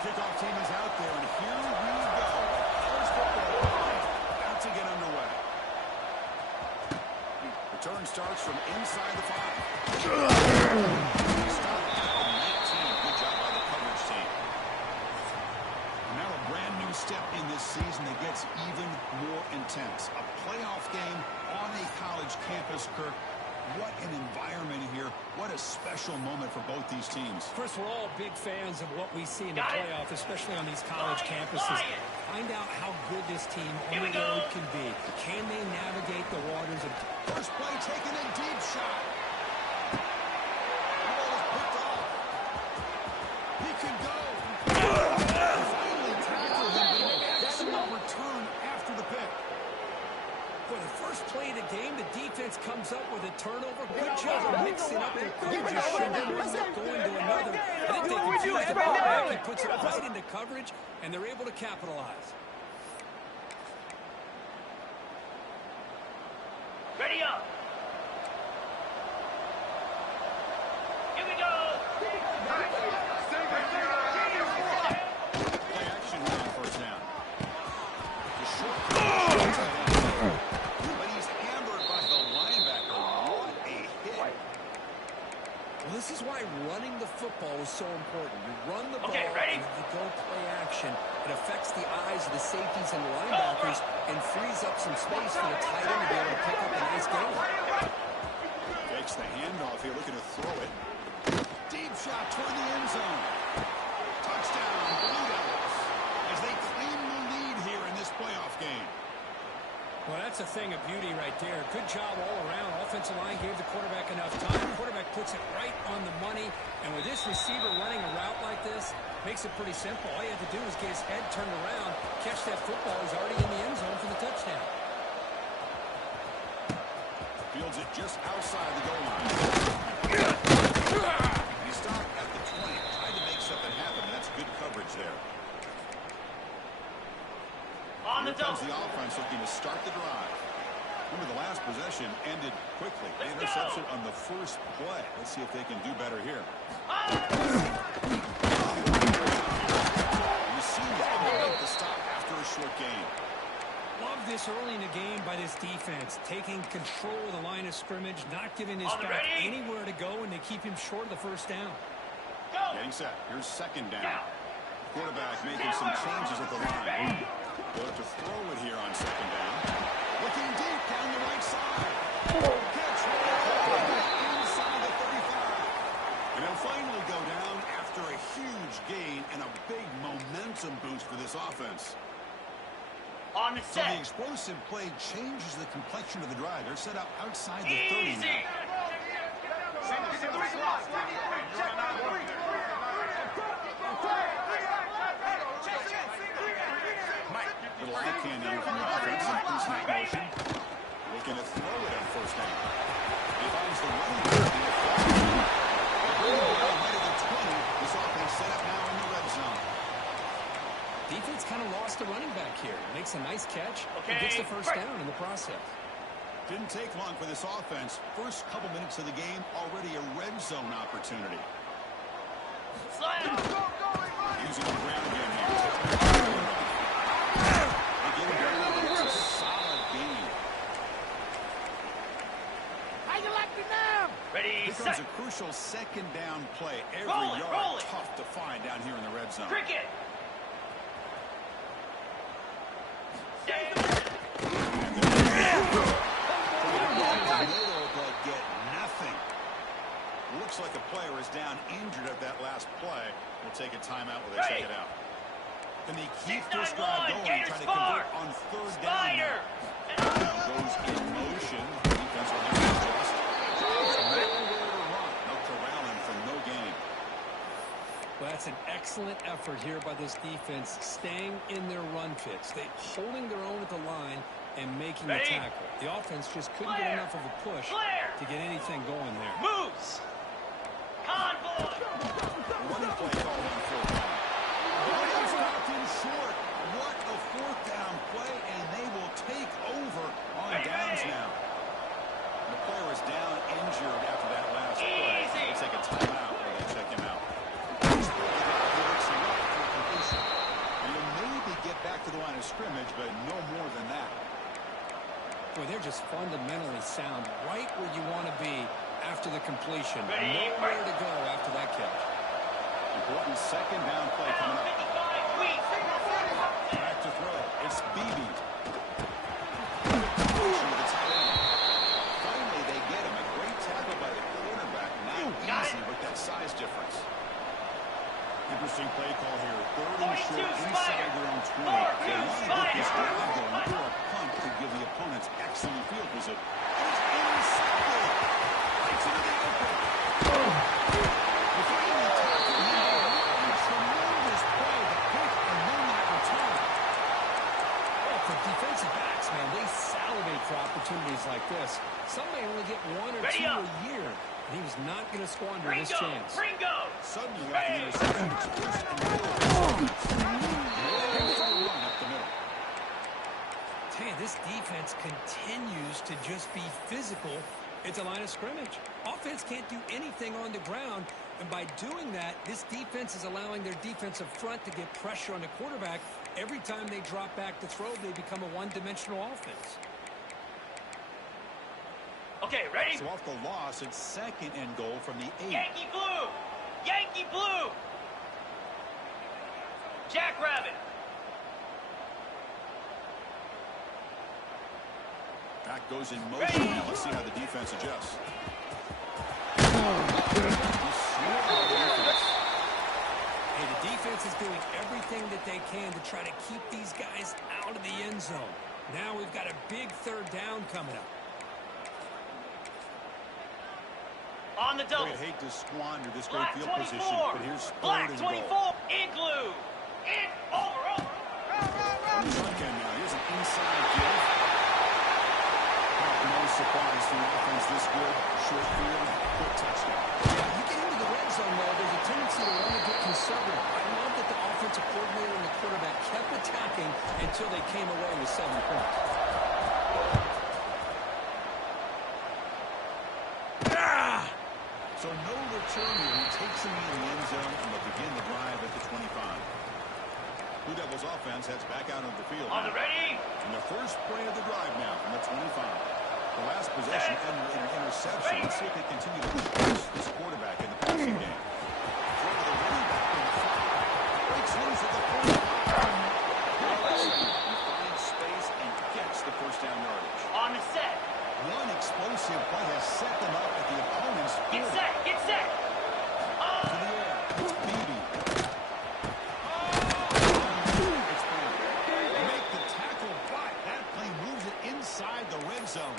kickoff team is out there, and here we go. First football about to get underway. Return starts from inside the 5. Stop at 19. Good job by the coverage team. Now a brand new step in this season that gets even more intense. A playoff game on a college campus, Kirk. What an environment here. What a special moment for both these teams. Chris, we're all big fans of what we see in the playoff, especially on these college campuses. Find out how good this team on the road can be. Can they navigate the waters of... First play taken a deep shot. The ball is picked off. He can go. Finally tackled him, but excellent return after the pick. For the first play of the game, the defense comes up with a turnover. Good job of mixing up their coverages. Should they end up going to another? I think they confuse the ball back. He puts it right into coverage, and they're able to capitalize. Ready up. Here we go. Play action now on first down. The short but he's hammered by the linebacker. What a hit. Well, this is why running the football is so important. You run the ball, ready? and you go play action. It affects the eyes of the safeties and the linebackers and frees up some space for the tight end to be able to pick up a nice gain. Takes the handoff here, looking to throw it. Deep shot toward the end zone. Touchdown, Blue Devils, as they claim the lead here in this playoff game. Well, that's a thing of beauty right there. Good job all around. Offensive line gave the quarterback enough time. Quarterback puts it right on the money. And with this receiver running a route like this, makes it pretty simple. All you have to do is get his head turned around, catch that football. He's already in the end zone for the touchdown. Fields it just outside the goal line. He stopped at the 20, trying to make something happen. That's good coverage there. Here comes the offense looking to start the drive. Remember, the last possession ended quickly. The interception on the first play. Let's see if they can do better here. You see that make the stop after a short gain. Love this early in the game by this defense, taking control of the line of scrimmage, not giving this back anywhere to go, and they keep him short of the first down. Getting set. Here's second down. Quarterback making some changes at the line. They'll have to throw it here on second down. Looking deep down the right side. Catch inside the 35. And they'll finally go down after a huge gain and a big momentum boost for this offense. On the So set. the explosive play changes the complexion of the drive. They're set up outside the 30 now. Little eye candy from the offense in pre-snap motion. Looking to throw it on first down. He finds the running back. Right at the 20. This offense set up now in the red zone. Defense kind of lost the running back here. Makes a nice catch and gets the first down in the process. Didn't take long for this offense. First couple minutes of the game, already a red zone opportunity. Using the ground again here. It's a solid game. How you like me now? Ready, Here comes a crucial second down play. Every yard tough to find down here in the red zone. Cricket. But get nothing. Looks like a player is down injured at that last play. We'll take a timeout while they check it out. And they keep this drive going, trying to convert on third down. Now goes in motion. Defense will have to adjust. Nowhere to run. No corralling for no gain. Well, that's an excellent effort here by this defense, staying in their run fits. They holding their own at the line and making the tackle. The offense just couldn't get enough of a push to get anything going there. Moves. Convoy. Running play called on fourth down. Stopped in short. What a fourth down play, and they will take over on downs now. The player is down injured after that last play. They'll take a timeout while they check him out. they're just fundamentally sound, right where you want to be after the completion. Ready, Nowhere to go after that catch. Important second down play coming up. 55 weeks. Back to throw. It's Beebe. Finally, they get him. A great tackle by the quarterback. Not easy with that size difference. Interesting play call here. Third and short inside their own 20. They want to get this drive going, or a punt could give the opponents excellent field position. It's inside. Right into the open. Defending the tackle, a tremendous play to pick and win that return. Well, for defensive backs, man, they salivate for opportunities like this. Some may only get one or two a year. And he was not going to squander this chance. Ringo! Suddenly, after the interception, it's first and goal. Run up the middle. Tell you, this defense continues to just be physical at the line of scrimmage. Offense can't do anything on the ground, and by doing that, this defense is allowing their defensive front to get pressure on the quarterback. Every time they drop back to throw, they become a one-dimensional offense. Okay, ready? So off the loss, it's second and goal from the 8. Yankee Blue! Yankee Blue! Jackrabbit! Back goes in motion. Now let's see how the defense adjusts. Hey, the defense is doing everything that they can to try to keep these guys out of the end zone. Now we've got a big third down coming up. On the double. I'd hate to squander this great Black field 24. position, but here's Black third and 24. goal. Igloo. Over. Again now, here's an inside give. No surprise to the offense this good. Short field, quick touchdown. You get into the red zone, though, there's a tendency to want to get conservative. I love that the offensive coordinator and the quarterback kept attacking until they came away with 7 points. So no return here. He takes him in the end zone, and they'll begin the drive at the 25. Blue Devils offense heads back out of the field. On the ready. And the first play of the drive now from the 25. The last possession ended in an interception. Let's see if they continue to push this quarterback in the passing game. Throw to the running back in the 5. Breaks loose at the 45. He finds space and gets the first down yardage. On the set. One explosive play has set them up at the opponent's 40. Get set. To the air. It's Beebe. It's Brown. They make the tackle, but that play moves it inside the red zone.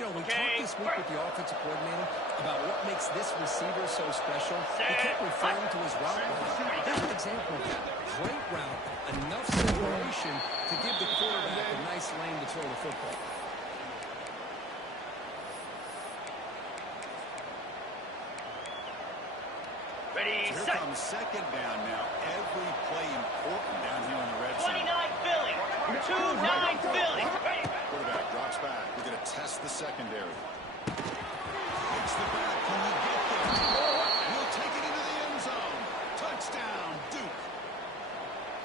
You know, we talked this week with the offensive coordinator about what makes this receiver so special. He kept referring to his route. Here's an example of that. Great route, enough separation to give the quarterback a nice lane to throw the football. Ready, So here set. comes second down now. Every play important down here in the red zone. 29 Philly. 29 Philly. Ready. Quarterback drops back. We're going to test the secondary. Takes the back. Can you get there? And he'll take it into the end zone. Touchdown, Duke.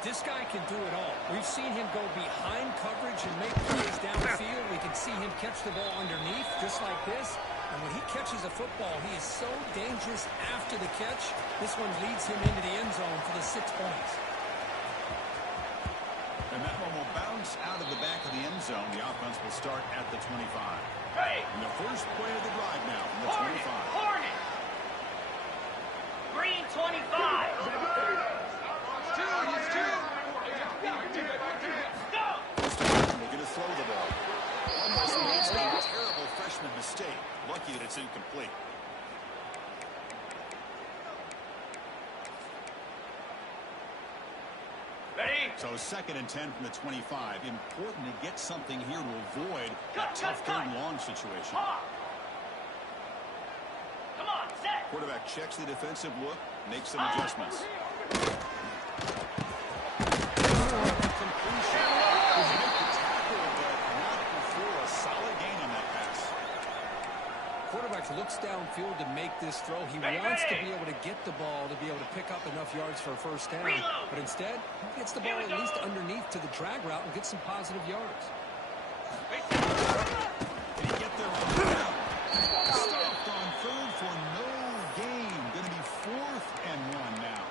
This guy can do it all. We've seen him go behind coverage and make plays downfield. We can see him catch the ball underneath, just like this. And when he catches a football, he is so dangerous after the catch. This one leads him into the end zone for the 6 points. And that one will bounce out of the back of the end zone. The offense will start at the 25. Ready. And the first play of the drive now from the 25. Hornet. Green 25. Go. We're going to throw the ball. Almost makes a terrible freshman mistake. Lucky that it's incomplete. Ready. So second and 10 from the 25. Important to get something here to avoid that tough third and long situation. Come on, set. Quarterback checks the defensive look, makes some adjustments. Completion. Does make the tackle, but not before a solid gain on that pass. Quarterback looks downfield to make this throw. He wants to be able to get the ball to be able to pick up enough yards for a first down. But instead, he gets the ball at least underneath to the drag route and gets some positive yards. Did he get there on the ground? Stopped on third for no gain. Going to be 4th and 1 now.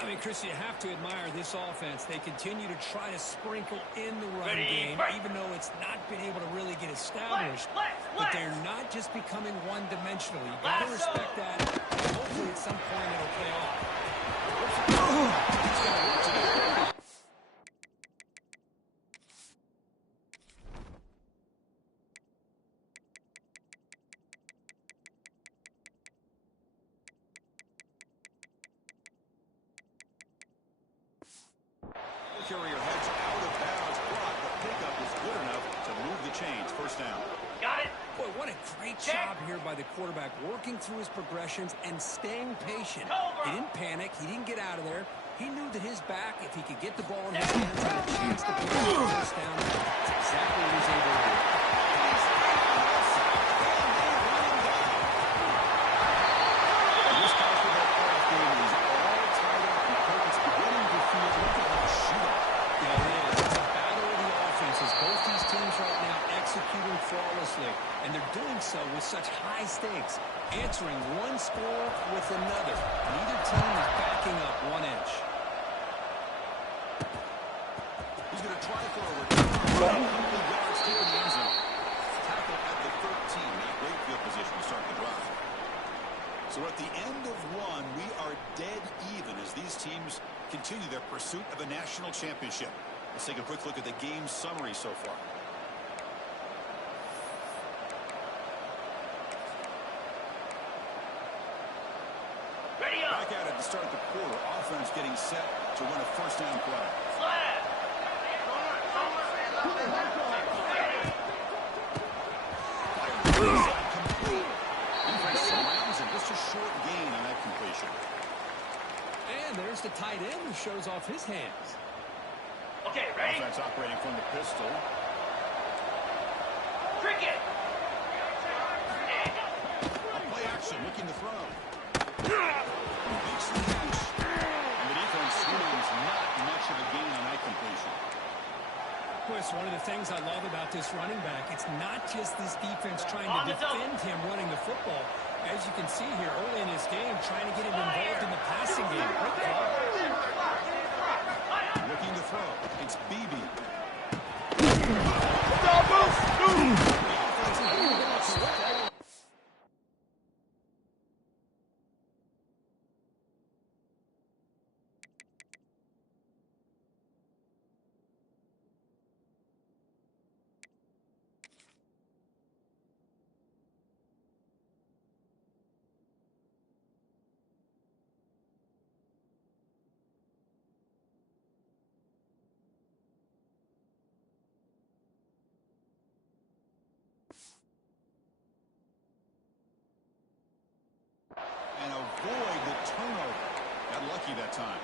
I mean, Chris, you have to admire this offense. They continue to try to sprinkle in the run Ready, game, fight. even though it's not been able to really get established. But they're not just becoming one-dimensional. You got to respect that. And hopefully, at some point, it'll pay off. Carrier heads out of bounds, but the pickup is good enough to move the chains. First down. Got it. Boy, what a great job here by the quarterback, working through his progressions and staying patient. He didn't panic. He didn't get out of there. He knew that his back, if he could get the ball in his hands, had a chance to pick up the first down. That's exactly what he was able to do. This basketball playoff game is all tied up because it's beginning to feel like a shootout. Yeah, it is. It's a battle of the offenses. Both these teams right now executing flawlessly, and they're doing so with such high stakes, answering one score with another. Neither team is backing up 1 inch. He's going to try for a return. A couple of yards to the end zone. Tackle at the 13. Not great field position to start the drive. So at the end of 1, we are dead even as these teams continue their pursuit of a national championship. Let's take a quick look at the game summary so far. Ready up. Back at it to start the quarter. Offense getting set to run a first down play. Slab. Complete. Defense surrounds him. Just a short gain on that completion. And there's the tight end who shows off his hands. Okay, ready? Offense operating from the pistol. Cricket. On play action, looking to throw. Makes the catch. And the defense swings not much of a gain on that completion. Boy, it's one of the things I love about this running back. It's not just this defense trying to defend him running the football. As you can see here early in this game, trying to get him involved in the passing game. Great call. Looking to throw. It's BB. And avoid the turnover. Got lucky that time.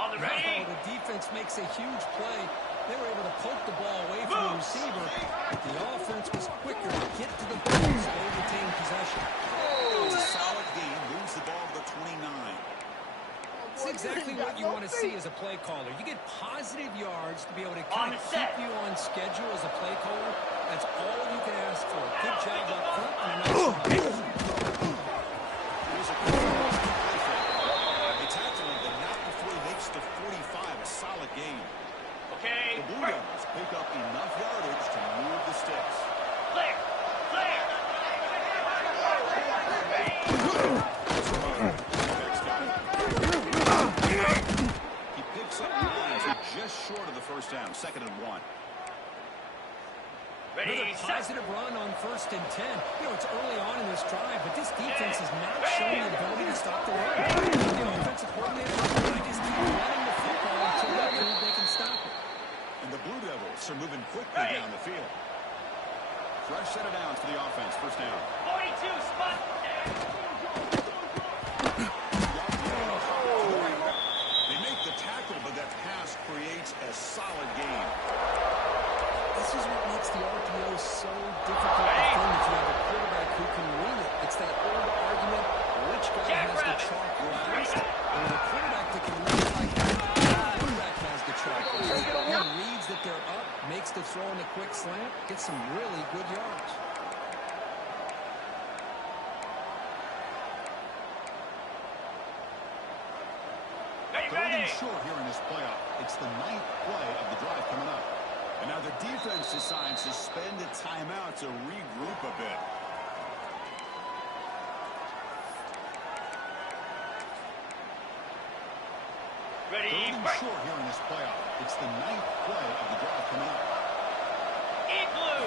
On the ready. Oh, the defense makes a huge play. They were able to poke the ball away from the receiver. The offense was quicker to get to the ball, so they retained possession. It's a solid game. Moves the ball to the 29. It's exactly what you want to see as a play caller. You get positive yards to be able to kind of keep you on schedule as a play caller. That's all you can ask for. Good job up front and a nice run. They tackle him, but not before he makes the 45. A solid game. Okay. The Blue Devils pick up enough yardage to move the sticks. Clear. Clear. He picks up 9, just short of the first down. 2nd and 1. Ready, Another set. positive run on 1st and 10. You know, it's early on in this drive, but this defense has not shown the ability to stop the run. The offensive coordinator, they just keep running the football until they prove they can stop it. And the Blue Devils are moving quickly down the field. Fresh set of downs for the offense. First down. 42 spot. They make the tackle, but that pass creates a solid gain. This is what makes the RPO so difficult to defend if you have a quarterback who can win it. It's that old argument, which guy has quick slant, gets some really good yards. Third and short here in this playoff. It's the 9th play of the drive coming up. And now the defense decides to spend a timeout to regroup a bit. Ready, Third and short here in this playoff. It's the 9th play of the drive coming up. Igloo.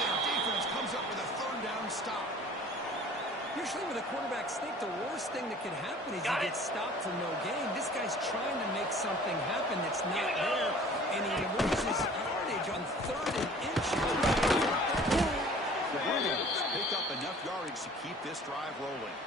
Their defense comes up with a third down stop. Usually with a quarterback sneak, the worst thing that can happen is he gets stopped for no gain. This guy's trying to make something happen that's not there, and he loses yardage on 3rd and inches. The Brewers pick up enough yardage to keep this drive rolling.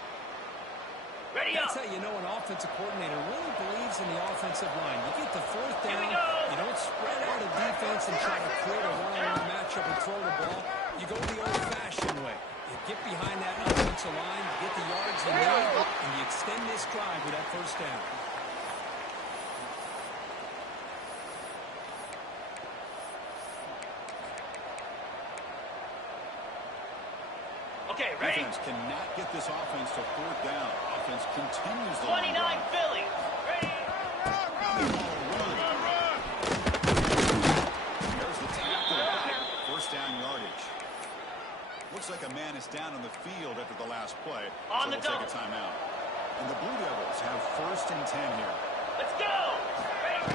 Ready up. That's how you know an offensive coordinator really believes in the offensive line. You get the 4th down, you don't spread out a defense and try to create a one-on-one matchup and throw the ball. You go the old-fashioned way. You get behind that offensive line, you get the yards you need, and you extend this drive with that 1st down. Okay, ready? Defense cannot get this offense to 4th down. Offense continues the 29 long drive. Philly. Ready? There's the tackle. 1st down yardage. Looks like a man is down on the field after the last play. On so the we'll take a timeout. And the Blue Devils have 1st and 10 here. Let's go. Ready?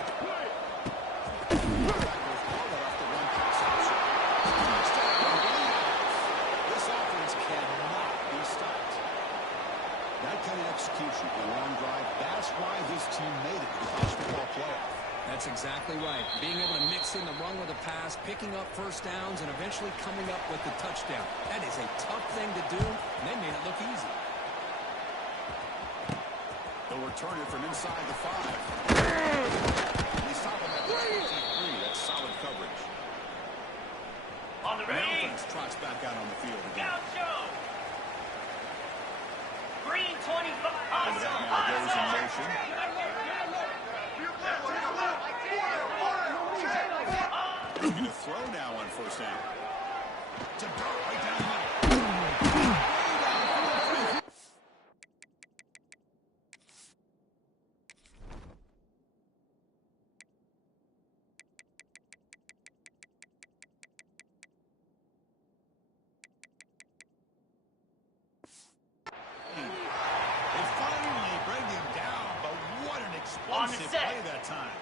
This offense cannot be stopped. That kind of execution, a long drive, that's why this team made it to the college football playoff. That's exactly right. Being able to mix in the run with a pass, picking up 1st downs, and eventually coming up with the touchdown. That is a tough thing to do, and they made it look easy. They'll return it from inside the 5. They stop him at the 23. That's solid coverage. On the The ready. offense trots back out on the field again. Down show. Green 25. And that now goes in motion. Looking to throw now on 1st down. To Dart right down the middle. They finally bring him down, but what an explosive set. play that time.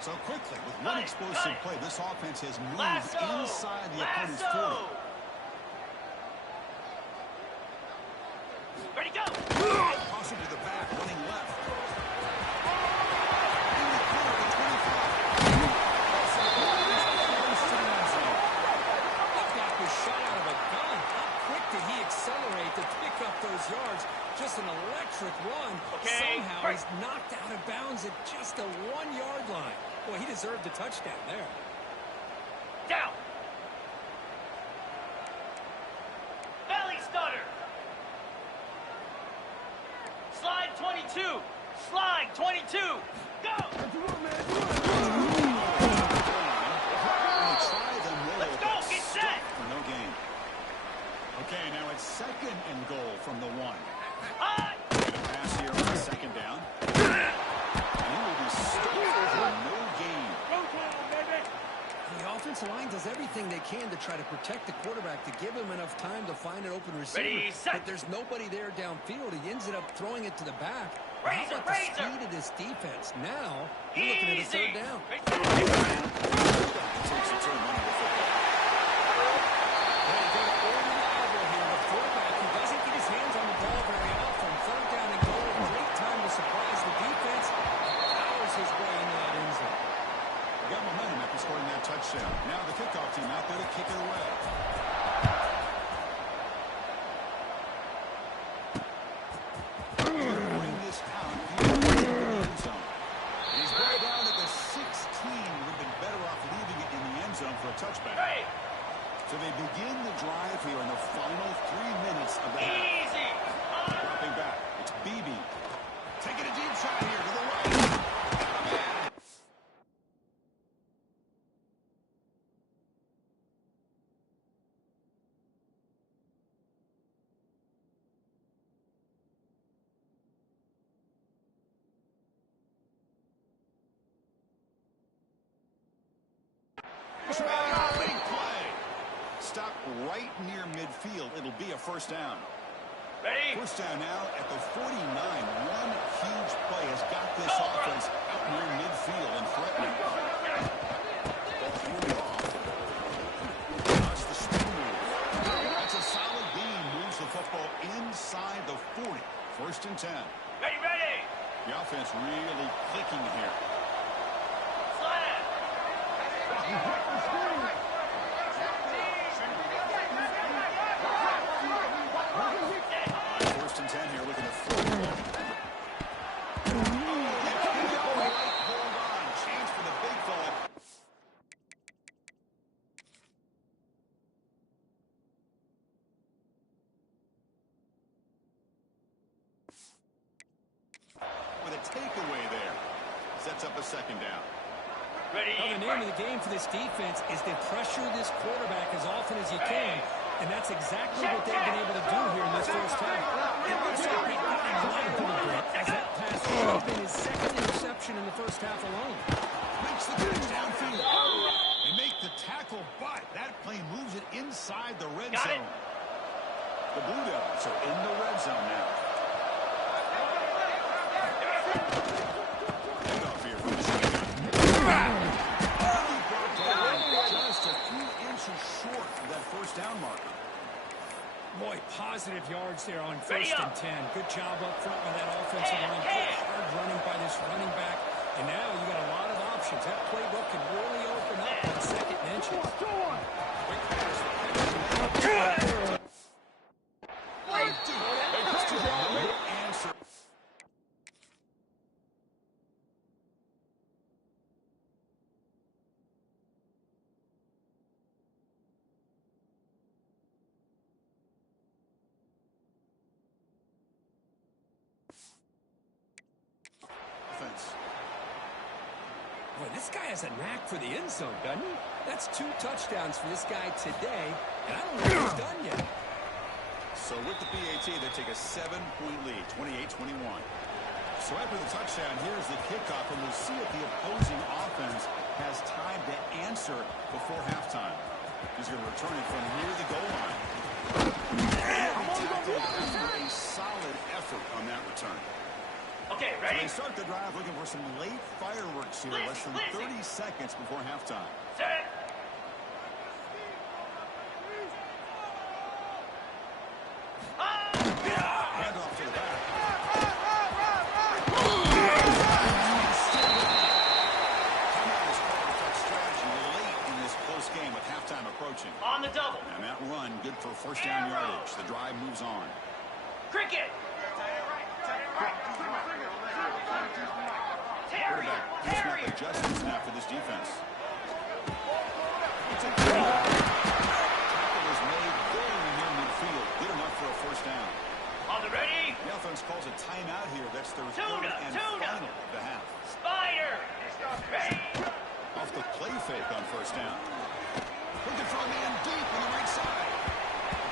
So quickly, with one explosive play, this offense has moved Lasso. inside the opponent's Lasso. 40. Ready, go. Toss it to the back, running left. In the corner to 25. That back was shot out of a gun. How quick did he accelerate to pick up those yards? Just an electric run. Okay, Somehow break. he's knocked out of bounds at just the 1-yard line. Boy, he deserved a touchdown there. Down. Belly stutter. Slide 22. Slide 22. Go. Let's go. Get set. For no gain. Okay, now it's 2nd and goal from the 1. Hot. Get a pass here on 2nd down. And he will be stuck for no gain. The offensive line does everything they can to try to protect the quarterback, to give him enough time to find an open receiver. Ready, set. But there's nobody there downfield. He ends up throwing it to the back. How Razor, about the razor. speed of this defense? Now, you're looking at a 3rd down. It takes a turn running the football. Well, you got to reliable here. The fullback, who doesn't get his hands on the ball very often. 3rd down and goal. Great time to surprise the defense. Powers his way into that end zone. They got momentum after scoring that touchdown. Now the kickoff team out there to kick it away. Bring this out here in the end zone. He's brought down at the 16. Would have been better off leaving it in the end zone for a touchdown. Try big play. Stop right near midfield. It'll be a first down. Ready? First down now at the 49. One huge play has got this offense out near midfield and threatening. Ball threw off. That's the spin move. That's a solid gain. Moves the football inside the 40. First and 10. Ready, ready. The offense really clicking here. Slam. First and 10 here, looking to throw the ball. Hold on. Chance for the big fella. With a takeaway there. Sets up a second down. Ready. Well, the name of the game for this defense is to pressure this quarterback as often as you can, and that's exactly what they've been able to do here in this first half. It looks like they've gotten light a little bit, as that pass should have been his second interception in the first half alone. Makes the catch downfield. They make the tackle, but that play moves it inside the red Got it. zone. The Blue Devils are in the red zone now. Handoff here from the shotgun. Just a few inches short of that first down marker. Boy, positive yards there on Ready first and up. 10. Good job up front by that offensive line. Good hard running by this running back. And now you got a lot of options. That playbook can really open up on second and inches. Quick pass. Answer. Offense. Boy, this guy has a knack for the end zone, doesn't he? That's 2 touchdowns for this guy today, and I don't know if he's done yet. So with the PAT, they take a 7-point lead, 28-21. So after the touchdown, here's the kickoff, and we'll see if the opposing offense has time to answer before halftime. He's going to return it from near the goal line. And tackled after a solid effort on that return. Okay, So ready? they start the drive looking for some late fireworks here, less than 30 seconds before halftime. Set. Handoff to the back. Timeout is called to affect strategy late in this close game with halftime approaching. On the double. And that run, good for first down yardage. The drive moves on. Cricket. Quarterback does not Terry. adjustments now for this defense. It's a tackle is made very near midfield. Good enough for a first down. On the ready. The offense calls a timeout here. That's their Tuna, third and tuna. final of the half. Spider. Ready. Off the play fake on first down. Looking for a man deep on the right side.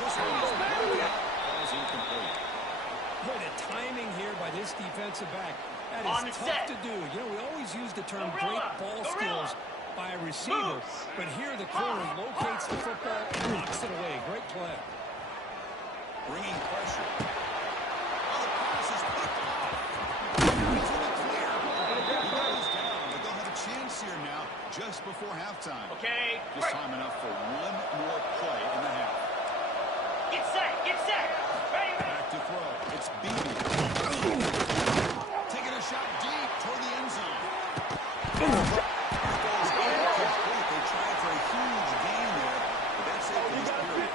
This one is broken up. Ball's incomplete. Boy, the timing here by this defensive back, that On is the tough set. to do. You know, we always use the term Gorilla, great ball gorilla. skills by a receiver, but here the corner locates the football and knocks it away. Great play. Bringing pressure. Oh, the pass is picked off. He's in the clear. He goes down, but they'll have a chance here now just before halftime. Okay. Just time enough for one more play in the half. Get set. Get set. Ready, ready. Back to throw. It's Beasley. Taking a shot deep toward the end zone. Goes incomplete. They tried for a huge gain there, but that's it for this period.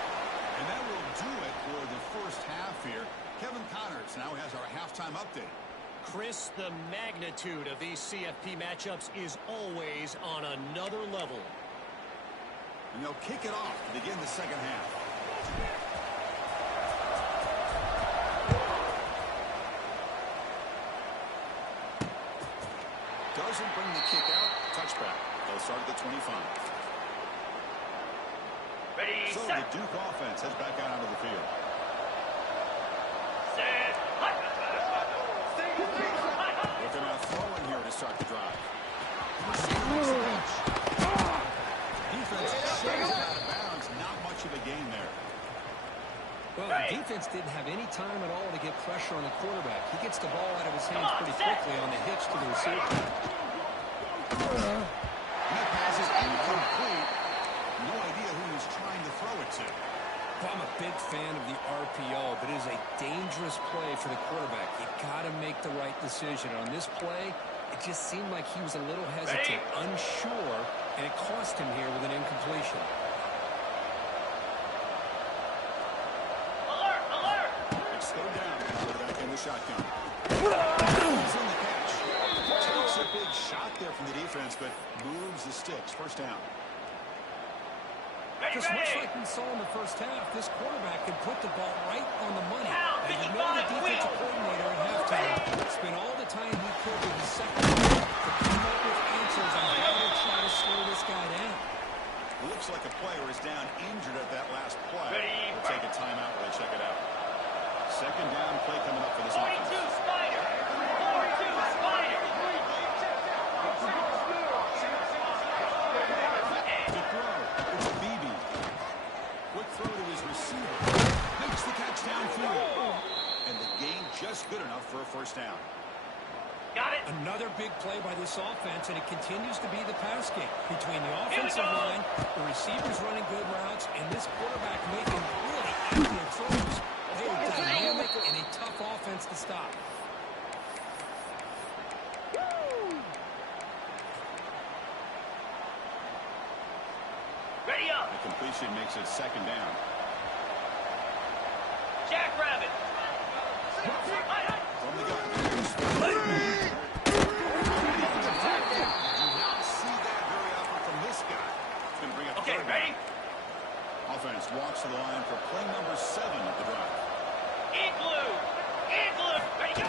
And that will do it for the first half here. Kevin Connors now has our halftime update. Chris, the magnitude of these CFP matchups is always on another level. And they'll kick it off to begin the second half. Doesn't bring the kick out. Touchback. They'll start at the 25. Ready, So set. the Duke offense heads back out onto the field. Set. Hut. Looking out throwing here to start the drive. Receiver makes the catch. He defense shows it out of bounds. Not much of a gain there. Well, the defense didn't have any time at all to get pressure on the quarterback. He gets the ball out of his hands pretty quickly on the hitch to the receiver. And that pass is incomplete. No idea who he's trying to throw it to. Well, I'm a big fan of the RPO, but it is a dangerous play for the quarterback. You got to make the right decision. On this play, it just seemed like he was a little hesitant, unsure, and it cost him here with an incompletion. Alert! Alert! It's third down. Quarterback in the shotgun. He's in the catch. Takes a big shot there from the defense, but moves the sticks. First down. Just much like we saw in the first half, this quarterback can put the ball right on the money. And you know the defensive coordinator at halftime spent all the time he could with the second half to come up with answers on how to try to slow this guy down. It looks like a player is down injured at that last play. We'll take a timeout while they check it out. Second down play coming up for this 42 offense. Spider! 42 Spider! To throw. It's a BB. Quick throw to his receiver. Makes the catch downfield. And the gain just good enough for a first down. Got it! Another big play by this offense, and it continues to be the pass game between the offensive line, the receivers running good routes, and this quarterback making really accurate throws. They are dynamic and a tough offense to stop. Ready up! The completion makes it second down. Jackrabbit! From the gun. Do not see that very often from this guy. It's going to bring up Okay, third ready? down. Offense walks to the line for play number 7 of the drive. Igloo! Igloo! Ready, go!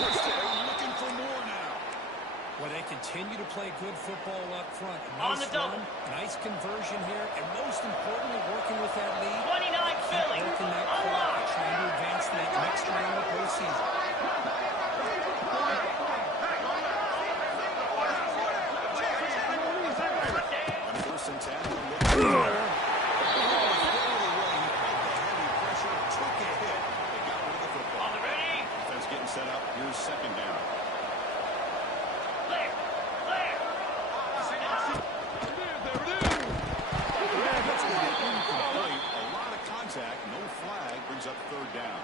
First down, looking for more now. Well, they continue to play good football up front. On Nice the double. run, nice conversion here, and most importantly, working with that lead. 29 Philly! Working that clock, Unlocked! trying to advance that next round of postseason. On first and 10, they're looking. On the ready? Defense getting set up. Here's second down. Clear! Clear! That's going to be incomplete. A lot of contact. No flag. Brings up third down.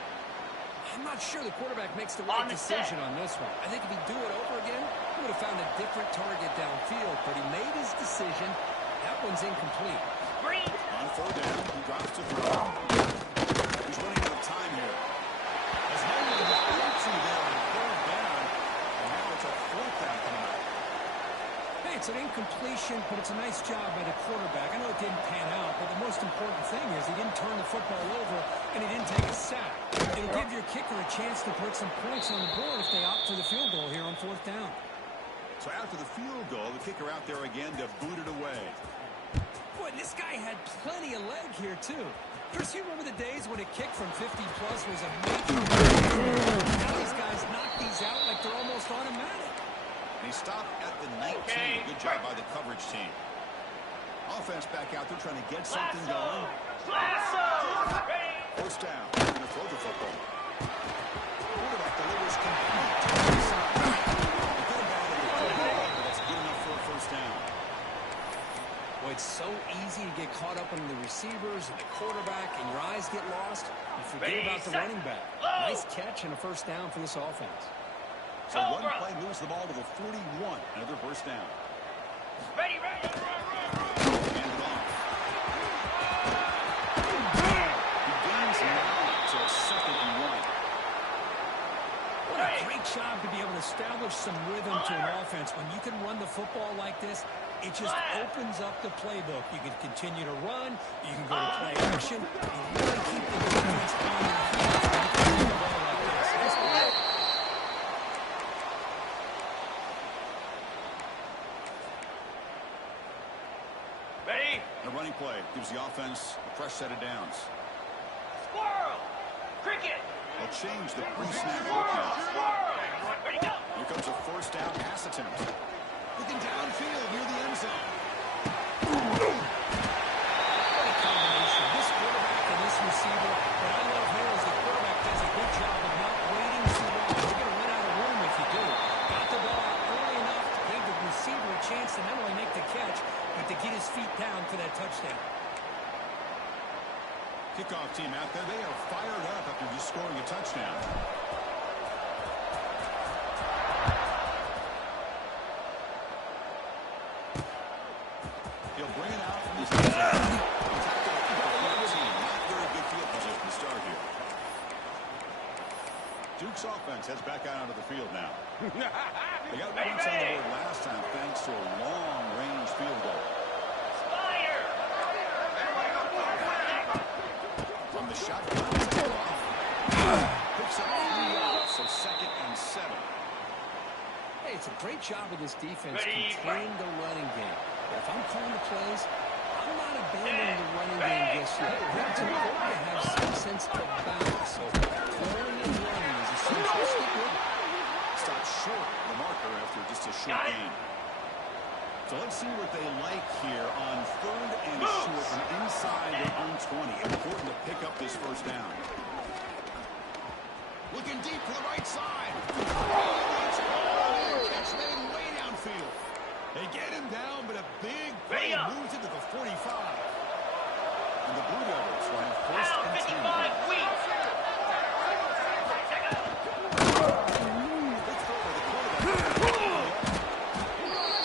I'm not sure the quarterback makes the On right the decision set. on this one. I think if he'd do it over again, he would have found a different target downfield, but he made his decision. That one's incomplete. Green! On third down, he drops to throw. He's running out of time here. There's no one to get into there on third down. And now it's a fourth down coming up. Hey, it's an incompletion, but it's a nice job by the quarterback. I know it didn't pan out, but the most important thing is he didn't turn the football over and he didn't take a sack. It'll give your kicker a chance to put some points on the board if they opt for the field goal here on fourth down. So after the field goal, the kicker out there again to boot it away. Boy, this guy had plenty of leg here, too. Chris, you remember the days when a kick from 50-plus was a major... Now these guys knock these out like they're almost automatic. And he stopped at the 19. Okay. Good job by the coverage team. Offense back out there trying to get something going. Lasso! Ready? First down. They're going to throw the football. Quarterback delivers complete to the inside. A good battle with the football, but that's good enough for a first down. Boy, it's so easy to get caught up in the receivers and the quarterback, and your eyes get lost. You forget Ready, about the set, running back. low. Nice catch and a first down for this offense. So one Cobra. play moves the ball to the 41. Another first down. Ready, ready! Hand it off. He gains now to a second and 1. What a great job to be able to establish some rhythm to an offense. When you can run the football like this, it just opens up the playbook. You can continue to run. You can go to play action. You really keep the defense on their heels when you can run the ball like this. Nice play. Ready? The running play gives the offense a fresh set of downs. Squirrel! Cricket! They'll change the pre-snap look now. Squirrel! Ready, go! Here comes a first down pass attempt. Looking downfield near the end zone. What a combination. This quarterback and this receiver. What I love here is the quarterback does a good job of not waiting too long. You're going to run out of room if you do. Got the ball out early enough to give the receiver a chance to not only make the catch, but to get his feet down for that touchdown. Kickoff team out there. They are fired up after just scoring a touchdown. He'll bring it out from his team. Not very good field position to start here. Duke's offense heads back out onto the field now. They got points on the board last time thanks to a long-range field goal. Spider! From the shotgun, picks up 3 yards, so 2nd and 7. Hey, it's a great job of this defense Ready, containing the running game. But if I'm calling the plays, I'm not abandoning the running game just yet. It's important to have some sense of balance. So throwing and running is essential. Stick with it. Stop short of the marker after just a short gain. So let's see what they like here on 3rd and short from inside their own 20. Important to pick up this first down. Looking deep to the right side. Catch made way downfield. They get him down, but a big play moves into the 45. And the Blue Devils will have first Now, and 10. 55 weeks.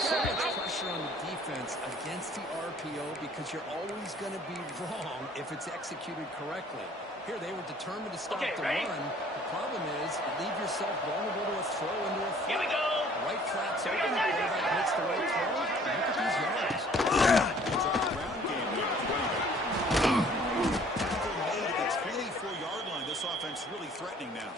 So much pressure on the defense against the RPO because you're always going to be wrong if it's executed correctly. Here, they were determined to stop the ready? run. The problem is, you leave yourself vulnerable to a throw into a Here we flat. go. Right flat's open, the quarterback makes the right throw. Look at these yards. It's our ground game here with the running back. Tackle made at the 24-yard line. This offense really threatening now.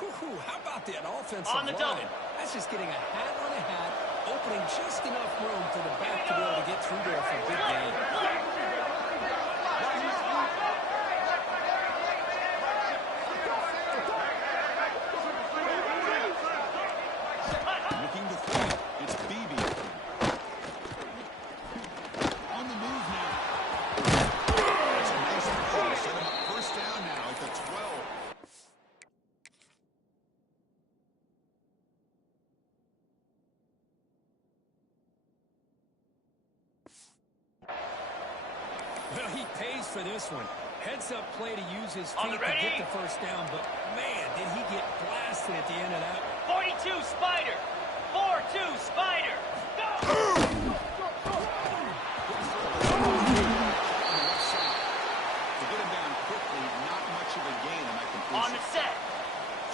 Whew, how about that offensive On the double. line? That's just getting a hat on a hat, opening just enough room for the back to be able to get through there for a big gain. Looking to throw. It's Beebe. On the move now. That's a nice play. Set him up first down now at the 12. Well, he pays for this one. Heads-up play to use his On feet the to get ready? the first down, but man, did he get blasted at the end of that one. 42 Spider. 4-2 Spider. Go! To get him down quickly, not much of a gain in that completion. On the set.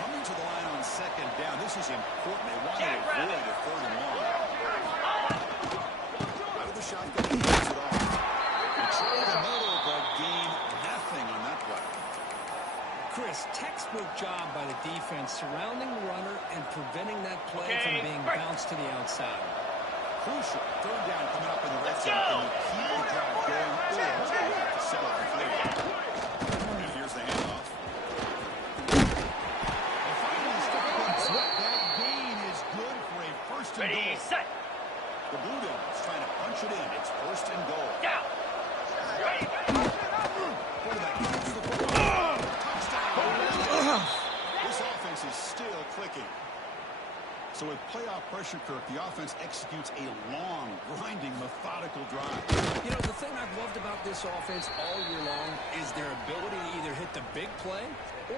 Coming to the line on 2nd down. This is important. They want to Jack avoid Rabbit. a 3rd and long. Out of the shotgun, he gets it off. They try the middle, but gain nothing on that play. Chris, textbook job by the defense surrounding the runner and preventing that play Okay, from being break. bounced to the outside. Crucial. 3rd down coming up in the red Let's zone. go. Can you keep the drive going, or do you have to settle for failure? And here's the handoff. They finally stop and slip. That gain is good for a first and Ready, goal. set. The Blue Devils trying to punch it in. It's first and goal. Down. Ready. Quarterback gets the football. Touchdown. This offense is still clicking. So with playoff pressure, Kirk, the offense executes a long, grinding, methodical drive. You know, the thing I've loved about this offense all year long is their ability to either hit the big play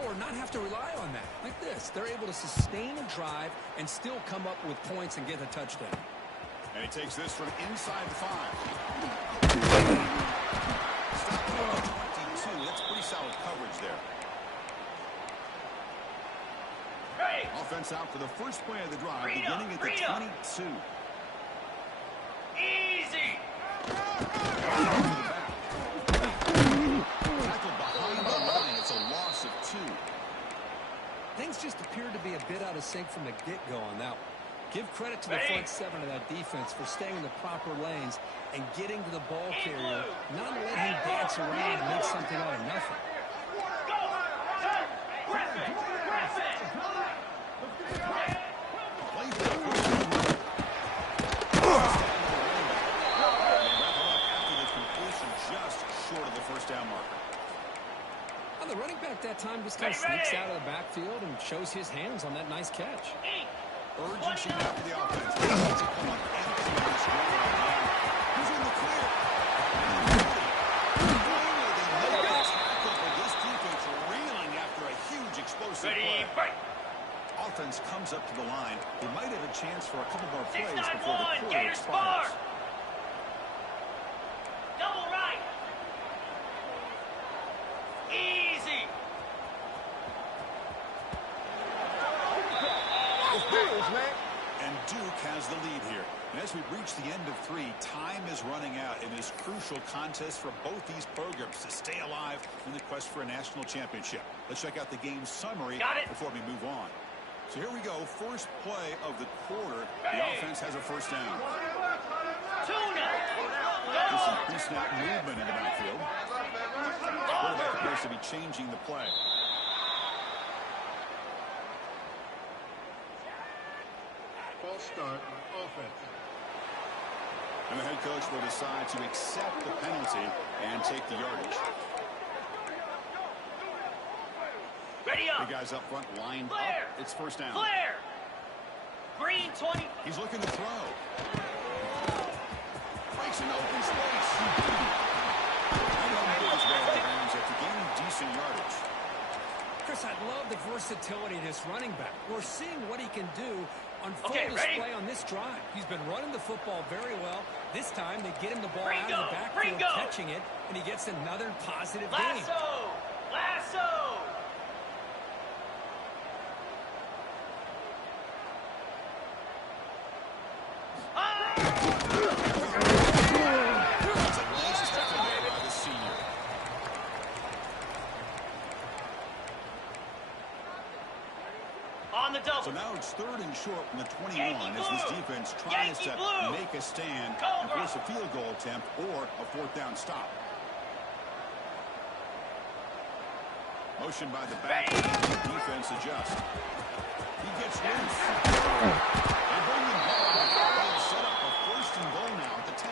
or not have to rely on that. Like this, they're able to sustain a drive and still come up with points and get a touchdown. And he takes this from inside the 5. Stop at 22. That's pretty solid coverage there. Ready. Offense out for the first play of the drive, Freedom, beginning at the freedom. 22. Easy. Tackled behind the line. It's a loss of 2. Things just appeared to be a bit out of sync from the get-go on that one. Give credit to the Ready? front 7 of that defense for staying in the proper lanes and getting to the ball carrier, not letting him dance around and make something out of nothing. Go. Set. Grab it. Grab it. Play for the first down. Well, the running back that time just kind of sneaks out of the backfield and shows his hands on that nice catch. Urgency now for the offense. They need to come up empty on this drive. Who's in the clear? Finally, they make the tackle, but this defense reeling after a huge explosive play. Offense comes up to the line. They might have a chance for a couple more plays before the quarter expires. Double right. Easy. And Duke has the lead here. And as we reach the end of 3, time is running out in this crucial contest for both these programs to stay alive in the quest for a national championship. Let's check out the game summary before we move on. So here we go. First play of the quarter. The offense has a first down. There's some pre-snap movement in the backfield. Quarterback appears to be changing the play. False start on offense. And the head coach will decide to accept the penalty and take the yardage. Ready up. The guys up front lined up. It's first down. Clear. Green 20. He's looking to throw. Breaks an open space. After gaining decent yardage. Chris, I love the versatility of this running back. We're seeing what he can do on full display on this drive. He's been running the football very well. This time they get him the ball out of the backfield, catching it, and he gets another positive gain. Lasso. So now it's 3rd and short from the 21 as this defense tries to make a stand and force a field goal attempt or a 4th down stop. Motion by the back. Defense adjusts. He gets loose. And bringing ball set up a 1st and goal now at the 10.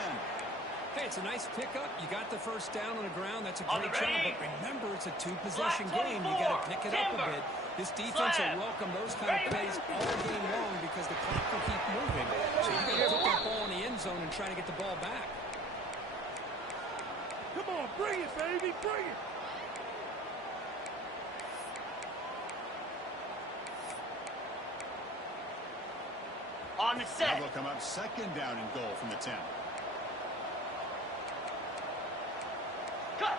Hey, it's a nice pickup. You got the first down on the ground. That's a great job. But remember, it's a 2-possession game. You got to pick it up a bit. This defense will welcome those kind of plays all game long because the clock will keep moving. So you got to put that ball in the end zone and try to get the ball back. Come on, bring it, baby, bring it. On the set. Now they'll come up 2nd down and goal from the 10. Cut.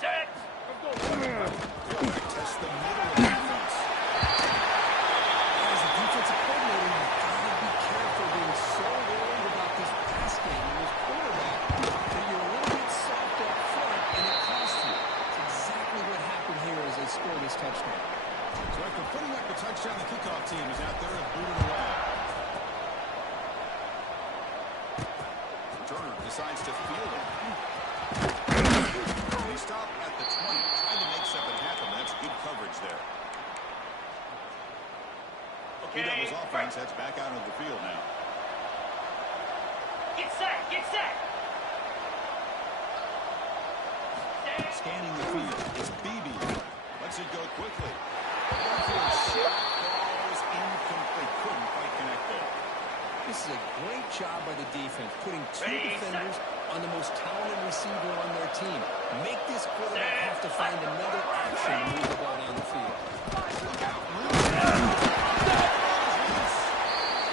Set. Test the middle of the defense. As a defensive coordinator, you've got to be careful being so worried about this pass game and this quarterback that you're a little bit soft up front and it costs you. It's exactly what happened here as they score this touchdown. So after putting up the touchdown, the kickoff team is out there and booted away. Turner decides to field it. He stopped at the 20, trying to make something happen. That's good coverage there. Okay. Doubles offense, that's back out of the field now. Get set. Scanning the field, it's Beebe. Lets it go quickly. Ball's incomplete. Couldn't quite connect there. This is a great job by the defense, putting 2 defenders on the most talented receiver on their team. Make this quarterback have to find another option to move the ball down the field.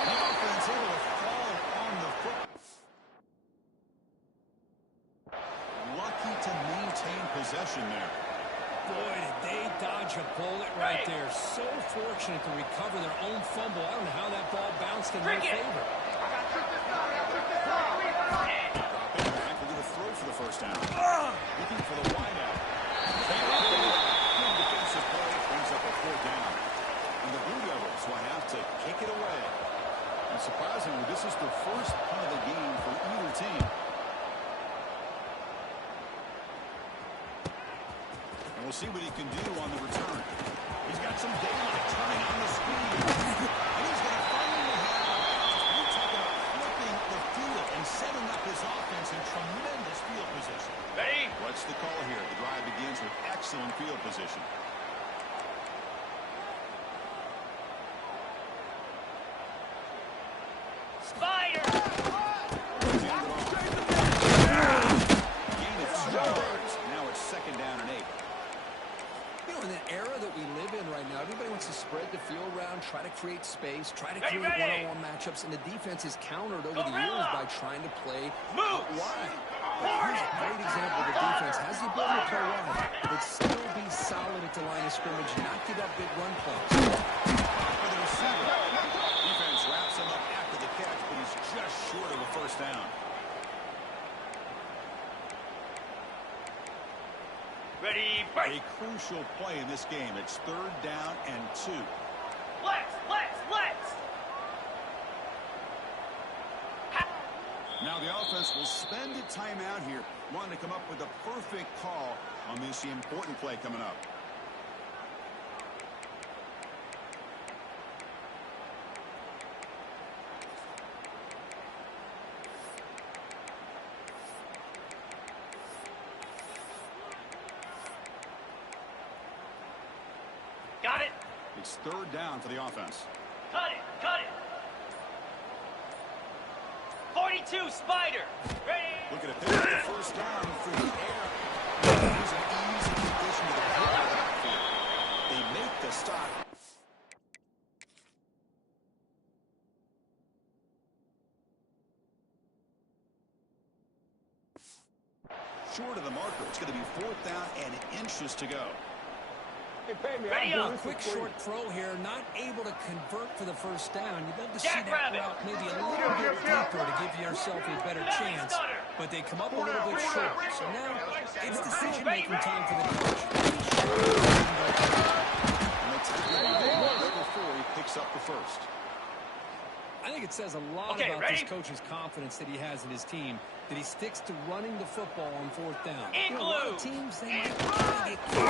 The offense able to fall on the foot. Lucky to maintain possession there. Boy, did they dodge a bullet right there. So fortunate to recover their own fumble. I don't know how that ball bounced in their favor. Throw for the first down. Looking for the wideout. Good defensive play brings up a 4th down. And the Blue Devils will have to kick it away. And surprisingly, this is the first punt of the game for either team. And we'll see what he can do on the return. He's got some daylight turning on the speed. And he's going to finally have, we're talking about flipping the field and setting up his offense in tremendous field position. Ready? What's the call here? The drive begins with excellent field position. Spider! Gain of 2 yards. Now it's second down and 8. You know, in the era that we live in right now, everybody wants to spread the field around, try to create space, try to create one-on-one matchups, and the defense is countered over the years by trying to play out wide. But here's a great example of the defense has the ability to play wide, but still be solid at the line of scrimmage, not give up big run plays. For the receiver. Defense wraps him up after the catch, but he's just short of a first down. Ready, A break! crucial play in this game. It's third down and 2. Let's! Now the offense will spend a timeout here, wanting to come up with a perfect call on this important play coming up. Got it! It's third down for the offense. Cut it! 42, Spider! Ready? Looking to pick up the first down through the air. Here's an easy condition to the backfield. They make the stop. Short of the marker. It's going to be fourth down and inches to go. Ready up! Quick short throw here, not able to convert for the first down. You'd love to see that Jackrabbit. route maybe a little bit deeper to give yourself a better chance, but they come up a little bit short. So now it's decision-making time for the coach. And the tackle before he picks up the first. I think it says a lot Okay, about ready? this coach's confidence that he has in his team, that he sticks to running the football on fourth down. In You know, a lot of glue. teams, they might try to get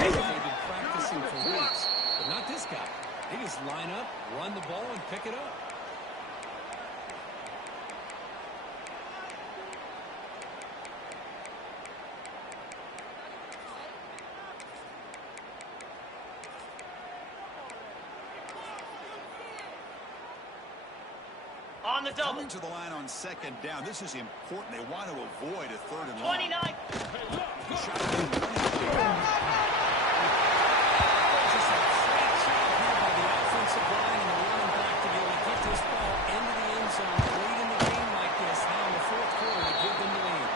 they've been practicing for weeks, but not this guy. They just line up, run the ball, and pick it up. On the double. Coming to the line on second down. This is important. They want to avoid a third and long. 29. Shot Just a great job here by the offensive line and the running back to be able to get this ball into the end zone late in the game like this. Now in the fourth quarter to give them the lead.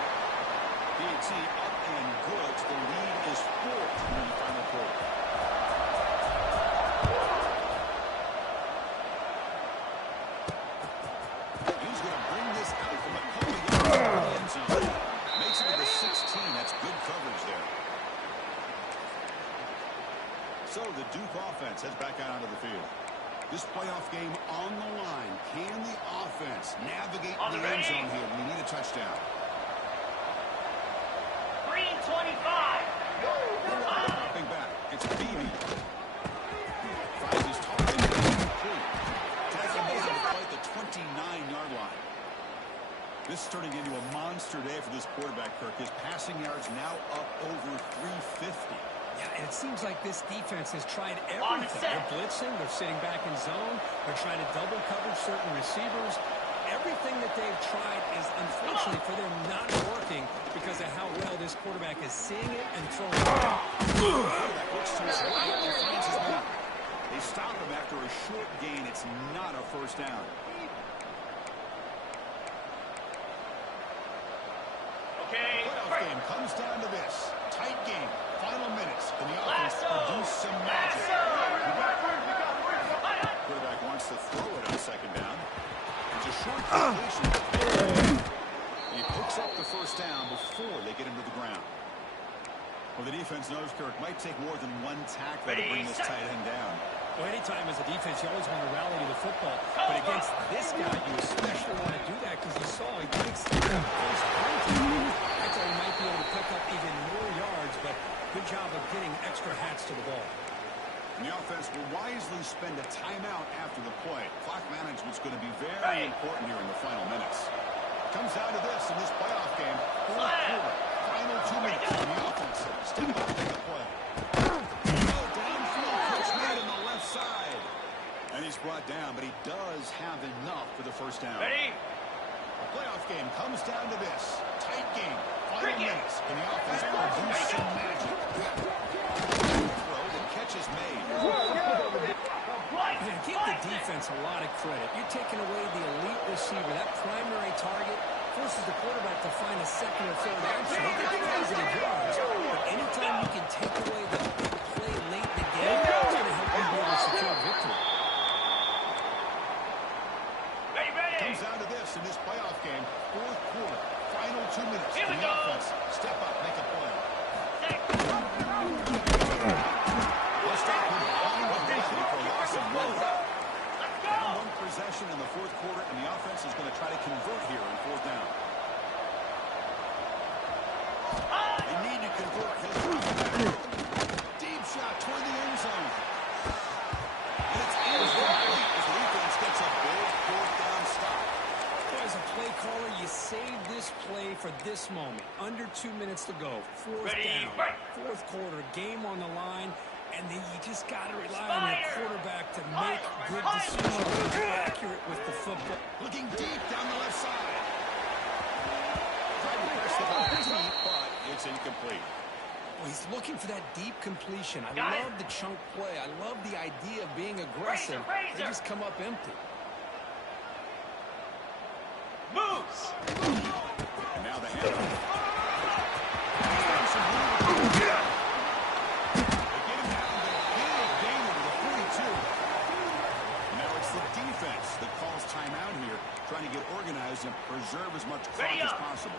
DT up and good. The lead is 4 in the final quarter. He's going to bring this out from a couple of yards in the end zone. Makes it to the 16. That's good coverage there. So the Duke offense heads back out onto the field. This playoff game on the line. Can the offense navigate the end zone here when you need a touchdown? Green 25. Dropping back. It's Beebe. Finds his target. Complete. Tackle made him fight the 29-yard line. This is turning into a monster day for this quarterback, Kirk. His passing yards now up over 350. Yeah, and it seems like this defense has tried On everything. set. They're blitzing, they're sitting back in zone, they're trying to double cover certain receivers. Everything that they've tried is, unfortunately for them, not working because of how well this quarterback is seeing it and throwing it. Quarterback looks to his right and finds his man. They stop him after a short gain. It's not a first down. Okay, Playoff break. game comes down to this. Tight game. Final minutes. And the offense Lasso. produce some magic. Lasso. Quarterback wants to throw it on second down. It's a short completion. He picks up the first down before they get him to the ground. Well, the defense knows, Kirk, might take more than one tackler to bring this tight end down. Well, anytime as a defense, you always want to rally to the football. But against this guy, you especially want to do that because you saw he takes the first contact. I thought he might be able to pick up even more yards, but good job of getting extra hats to the ball. And the offense will wisely spend a timeout after the play. Clock management's going to be very important here in the final minutes. Comes down to this in this playoff game. Fourth quarter, final 2 minutes on the offense. Step up, make a play. Downfield pitch made on the left side. And he's brought down, but he does have enough for the first down. Ready? The playoff game comes down to this. Tight game. Final minutes. And the offense will do some magic. Throw, the catch is made. Man, give the defense a lot of credit. You're taking away the elite receiver. That primary target forces the quarterback to find a second or third option. They get positive yards. But anytime you can take away the big play late in the game, it's going to help you be able to secure victory. Comes down to this in this playoff game. Fourth quarter. Final 2 minutes. Here we And the go. offense. Step up, make a play. Six. Let's start with the possession for a loss of one. Let's go. One possession in the fourth quarter, and the offense is going to try to convert here on fourth down. They need to convert this one. Deep shot toward the end zone. And it's incomplete as the defense gets a big fourth down stop. As a play caller, you save this play for this moment. Under 2 minutes to go. Fourth Ready, down. right. Fourth quarter. Game on the line. And then you just got to rely on your quarterback to make good decisions and be accurate with the football. Looking deep down the left side. Tried to press the ball deep, but it's incomplete. Well, he's looking for that deep completion. I Got it. love the chunk play. I love the idea of being aggressive. They just come up empty. Moves. And now the handoff. Trying to get organized and preserve as much clock as possible.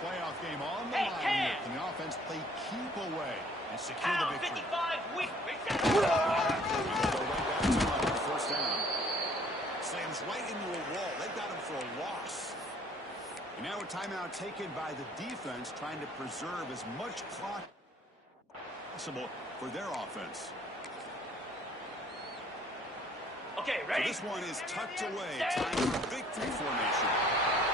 Playoff game on the line here. Can the offense play keep away and secure the victory? 55 week. Go right back to him on first down. Slams right into a wall. They got him for a loss. And now a timeout taken by the defense, trying to preserve as much clock as possible for their offense. Okay, So ready? this one is tucked away. Time for victory formation.